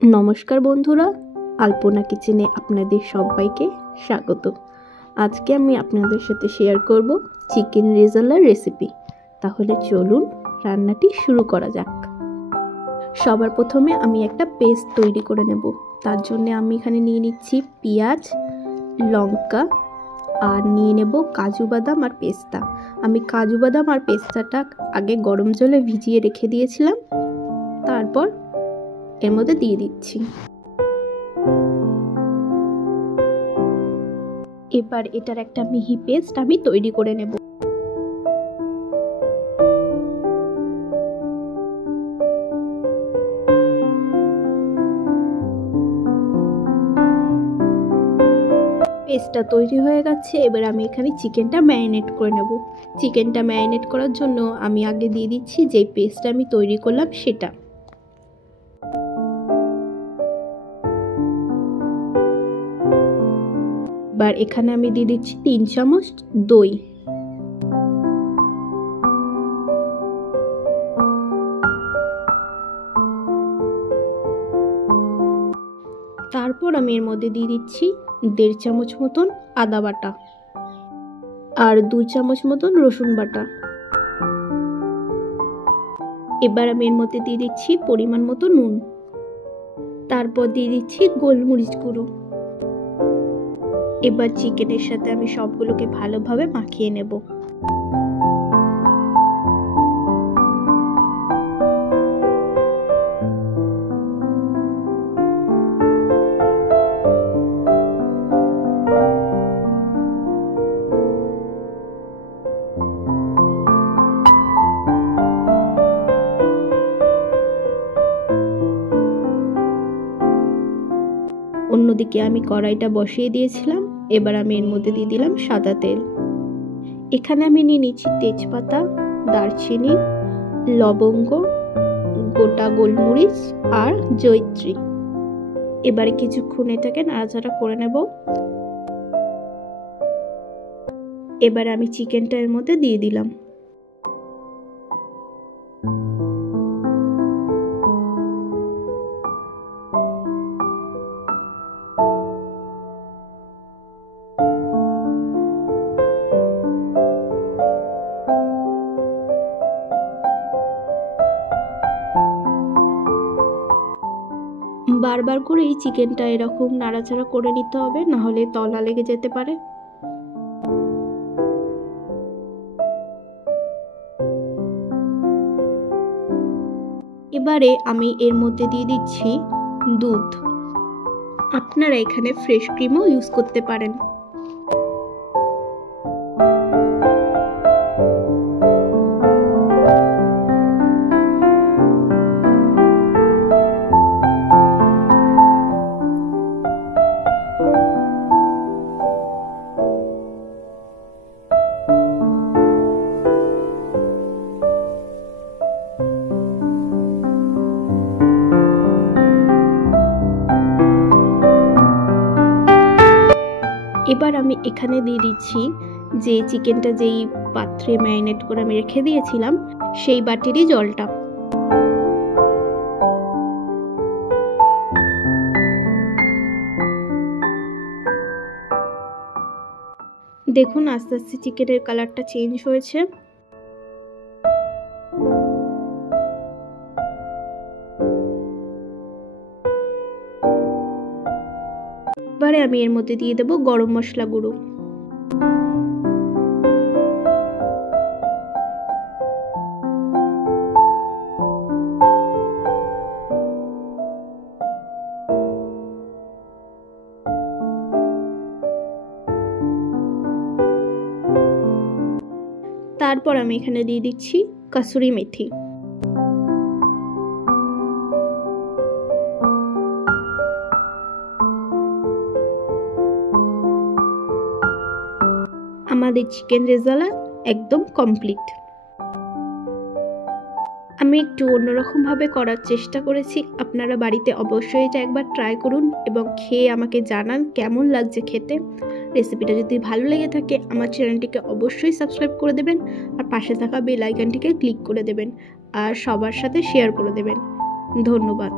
নমস্কার বন্ধুরা, আলপনা কিচেনে আপনাদের সবাইকে স্বাগত। আজকে আমি আপনাদের সাথে শেয়ার করব চিকেন রেজালার রেসিপি। তাহলে চলুন রান্নাটি শুরু করা যাক। সবার প্রথমে আমি একটা পেস্ট তৈরি করে নেব। তার জন্য আমি এখানে নিয়ে নিচ্ছি পেঁয়াজ, লঙ্কা আর নিয়ে নেব কাজু বাদাম আর পেস্তা। আমি কাজু বাদাম আর পেস্তাটা আগে গরম জলে ভিজিয়ে রেখে দিয়েছিলাম, তারপর এর মধ্যে দিয়ে দিচ্ছি। এবার এটার একটা মিহি পেস্ট আমি তৈরি করে নেব। পেস্টটা তৈরি হয়ে গেছে। এবার আমি এখানে চিকেনটা ম্যারিনেট করে নেব। চিকেনটা ম্যারিনেট করার জন্য আমি আগে দিয়ে দিচ্ছি যেই পেস্টটা আমি তৈরি করলাম সেটা। এবার এখানে আমি দিয়ে দিচ্ছি 3 চামচ দই। তারপর আমি এর মধ্যে দিয়ে দিচ্ছি 1.5 চামচ মতন আদা বাটা আর 2 চামচ মতন রসুন বাটা। এবার আমি এর মধ্যে দিয়ে দিচ্ছি পরিমাণ মতো নুন। তারপর দিয়ে দিচ্ছি গোলমরিচ গুঁড়ো। এবার চিকেনের সাথে আমি সবগুলোকে ভালোভাবে মাখিয়ে নেব। অন্যদিকে আমি কড়াইটা বসিয়ে দিয়েছিলাম। এবার আমি এর মধ্যে দিয়ে দিলাম সাদা তেল। এখানে আমি নিয়ে নিচ্ছি তেজপাতা, দারচিনি, লবঙ্গ, গোটা গোলমরিচ আর জয়িত্রী। এবারে কিছুক্ষণ এটাকে নাড়াচাড়া করে নেব। এবার আমি চিকেনটা এর মধ্যে দিয়ে দিলাম। বারবার করে এই চিকেনটা এরকম নাড়াচাড়া করে নিতে হবে, না হলে তলা লেগে যেতে পারে। এবারে আমি এর মধ্যে দিয়ে দিচ্ছি দুধ। আপনারা এখানে ফ্রেশ ক্রিমও ইউজ করতে পারেন। এবার আমি এখানে দিয়ে দিচ্ছি যে চিকেনটা যেই পাত্রে ম্যারিনেট করে আমি রেখে দিয়েছিলাম সেই বাটিরই জলটা। দেখুন আস্তে আস্তে চিকেনের কালারটা চেঞ্জ হয়েছে। এবারে আমি এর মধ্যে দিয়ে দেব গরম মশলা গুঁড়ো। তারপর আমি এখানে দিয়ে দিচ্ছি কাসুরি মেথি। আমাদের চিকেন রেজালা একদম কমপ্লিট। আমি একটু অন্যরকম ভাবে করার চেষ্টা করেছি। আপনারা বাড়িতে অবশ্যই এটা একবার ট্রাই করুন এবং খেয়ে আমাকে জানান কেমন লাগছে খেতে। রেসিপিটা যদি ভালো লেগে থাকে আমার চ্যানেলটিকে অবশ্যই সাবস্ক্রাইব করে দেবেন আর পাশে থাকা বেল আইকনটিকে ক্লিক করে দেবেন আর সবার সাথে শেয়ার করে দেবেন। ধন্যবাদ।